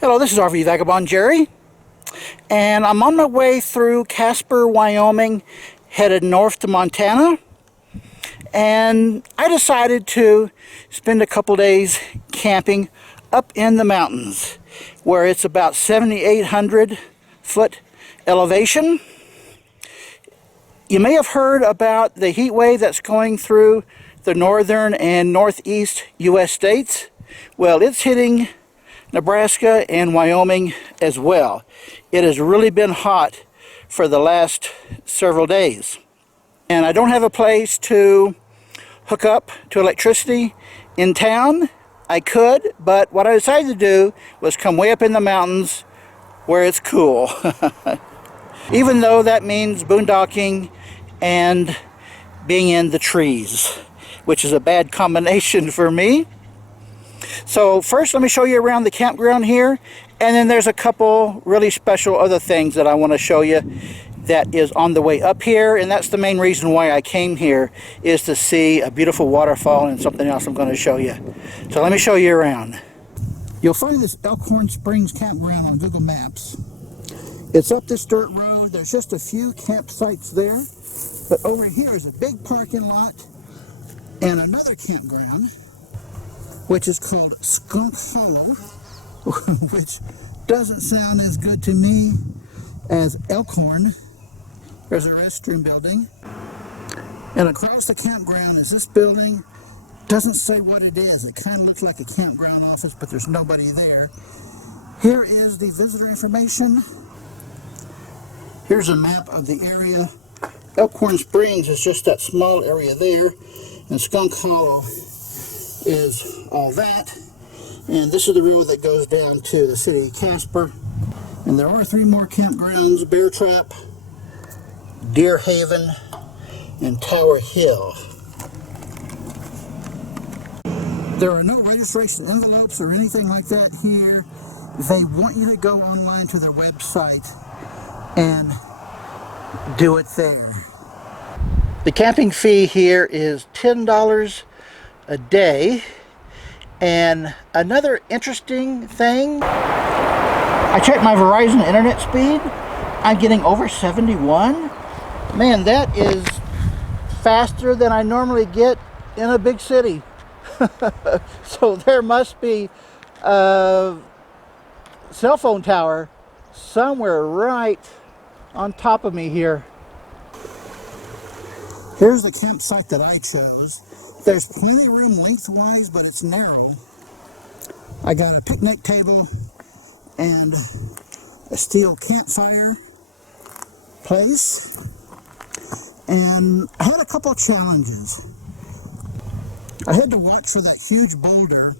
Hello, this is RV Vagabond Jerry, and I'm on my way through Casper, Wyoming, headed north to Montana, and I decided to spend a couple days camping up in the mountains, where it's about 7,800 foot elevation. You may have heard about the heat wave that's going through the northern and northeast U.S. states. Well, it's hitting Nebraska and Wyoming as well. It has really been hot for the last several days. And I don't have a place to hook up to electricity in town. I could, but what I decided to do was come way up in the mountains where it's cool. Even though that means boondocking and being in the trees, which is a bad combination for me. So first, let me show you around the campground here, and then there's a couple really special other things that I want to show you that is on the way up here, and that's the main reason why I came here, is to see a beautiful waterfall and something else I'm going to show you. So let me show you around. You'll find this Elkhorn Springs campground on Google Maps. It's up this dirt road. There's just a few campsites there, but over here is a big parking lot and another campground, which is called Skunk Hollow, which doesn't sound as good to me as Elkhorn. There's a restroom building. And across the campground is this building. Doesn't say what it is. It kind of looks like a campground office, but there's nobody there. Here is the visitor information. Here's a map of the area. Elkhorn Springs is just that small area there, and Skunk Hollow is all that, and this is the road that goes down to the city of Casper. And there are 3 more campgrounds: Bear Trap, Deer Haven, and Tower Hill. There are no registration envelopes or anything like that here. They want you to go online to their website and do it there. The camping fee here is $10 a day. And another interesting thing, I checked my Verizon internet speed. I'm getting over 71. Man, that is faster than I normally get in a big city. So there must be a cell phone tower somewhere right on top of me here. Here's the campsite that I chose. There's plenty of room lengthwise, but it's narrow. I got a picnic table and a steel campfire place. And I had a couple challenges. I had to watch for that huge boulder,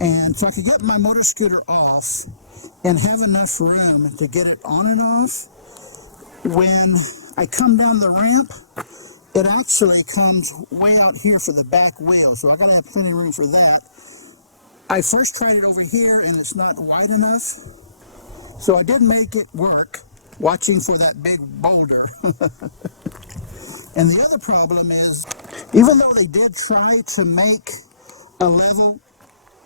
and so I could get my motor scooter off and have enough room to get it on and off. When I come down the ramp, it actually comes way out here for the back wheel, so I gotta have plenty of room for that. I first tried it over here and it's not wide enough, so I did make it work, watching for that big boulder. And the other problem is, even though they did try to make a level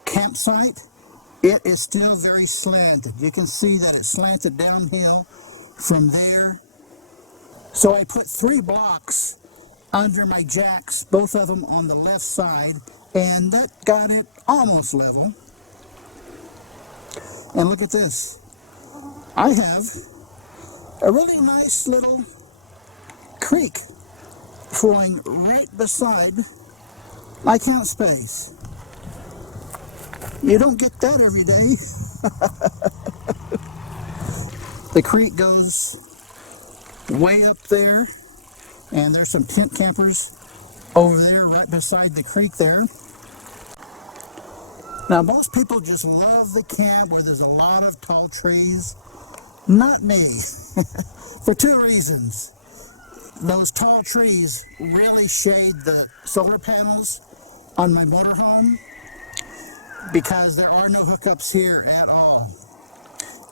campsite, it is still very slanted. You can see that it's slanted downhill from there. So I put 3 blocks under my jacks, both of them on the left side, and that got it almost level. And look at this. I have a really nice little creek flowing right beside my camp space. You don't get that every day. The creek goes way up there, and there's some tent campers over there right beside the creek there. Now, most people just love the camp where there's a lot of tall trees. Not me. For 2 reasons. Those tall trees really shade the solar panels on my motorhome, because there are no hookups here at all.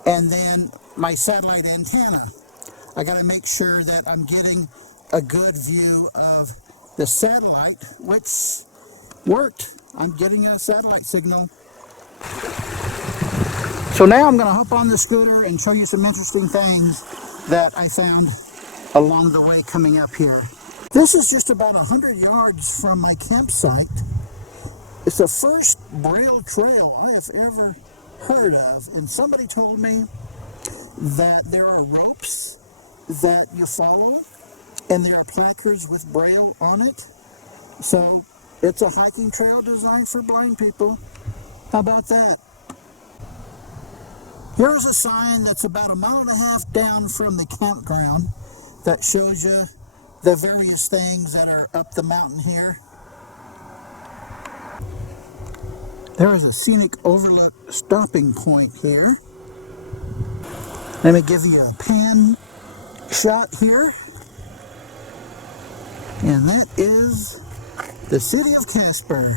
And then my satellite antenna. I got to make sure that I'm getting a good view of the satellite, which worked. I'm getting a satellite signal. So now I'm going to hop on the scooter and show you some interesting things that I found along the way coming up here. This is just about 100 yards from my campsite. It's the first Braille trail I have ever heard of, and somebody told me that there are ropes that you follow and there are placards with Braille on it. So it's a hiking trail designed for blind people. How about that? Here's a sign that's about 1.5 miles down from the campground that shows you the various things that are up the mountain here. There is a scenic overlook stopping point here. Let me give you a pan shot here. And that is the city of Casper.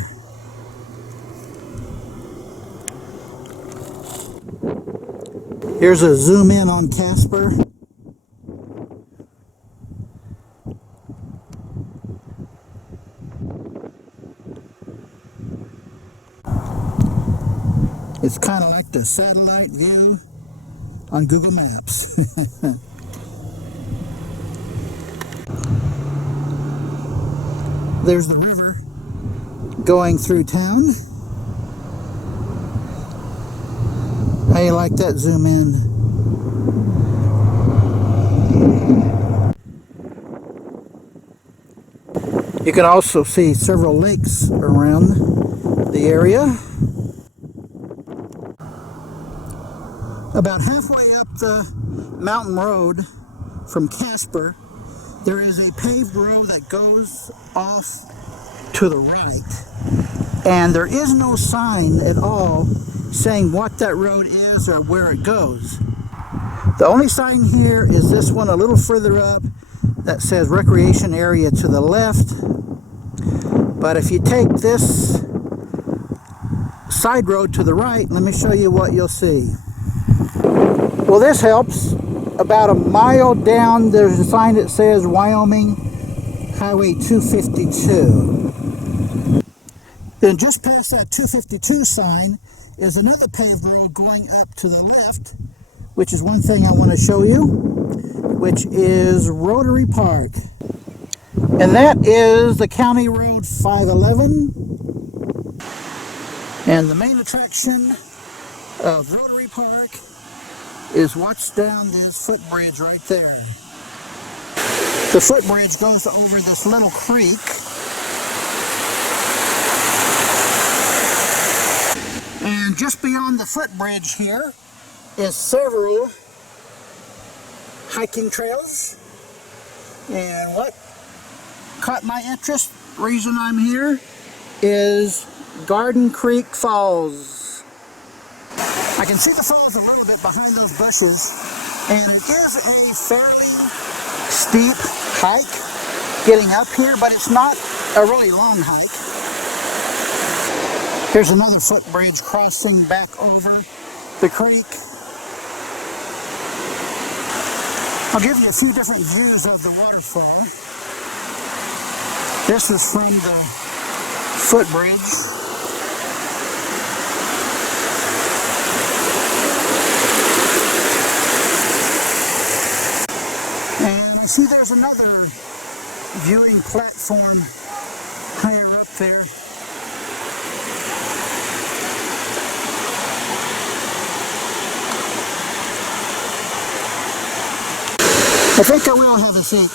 Here's a zoom in on Casper. It's kind of like the satellite view on Google Maps. There's the river going through town. How you like that zoom in? You can also see several lakes around the area. About halfway up the mountain road from Casper, there is a paved road that goes off to the right. And there is no sign at all saying what that road is or where it goes. The only sign here is this one a little further up that says recreation area to the left. But if you take this side road to the right, let me show you what you'll see. Well, this helps. About 1 mile down, there's a sign that says Wyoming Highway 252. Then just past that 252 sign is another paved road going up to the left, which is one thing I want to show you, which is Rotary Park. And that is the County Road 511. And the main attraction of Rotary Park is what's down this footbridge right there. The footbridge goes over this little creek. And just beyond the footbridge here is several hiking trails. And what caught my interest, reason I'm here, is Garden Creek Falls. I can see the falls a little bit behind those bushes, and it is a fairly steep hike getting up here, but it's not a really long hike. Here's another footbridge crossing back over the creek. I'll give you a few different views of the waterfall. This is from the footbridge. And I see there's another viewing platform higher up there. I think I will have a seat.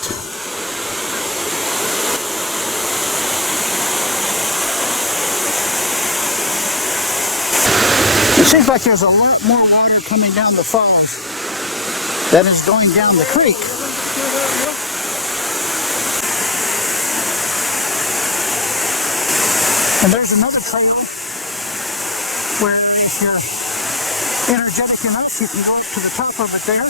It seems like there's a lot more water coming down the falls than is going down the creek. And there's another trail where if you're energetic enough, you can go up to the top of it there.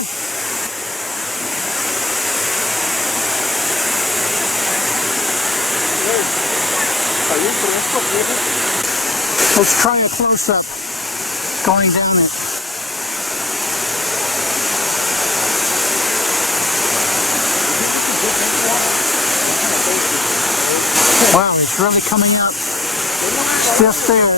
Let's try a close-up going down it. Wow, it's really coming up. Stiff there.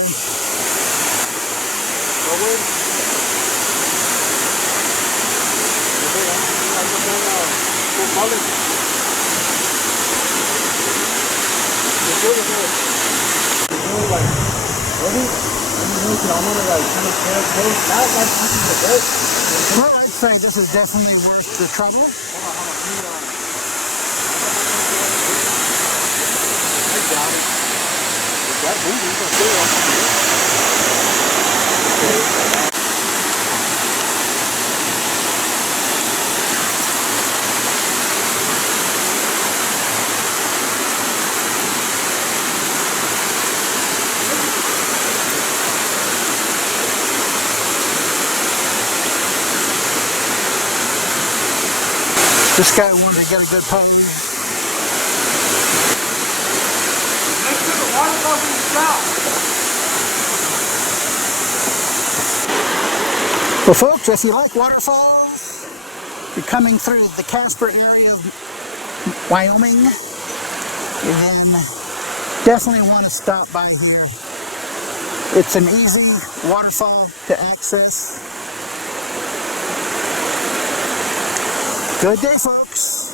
Well, I'd say this is definitely worth the trouble. This guy wanted to get a good pose. Make sure the water doesn't stop. Well, folks, if you like waterfalls, you're coming through the Casper area of Wyoming, then definitely want to stop by here. It's an easy waterfall to access. Good day, folks.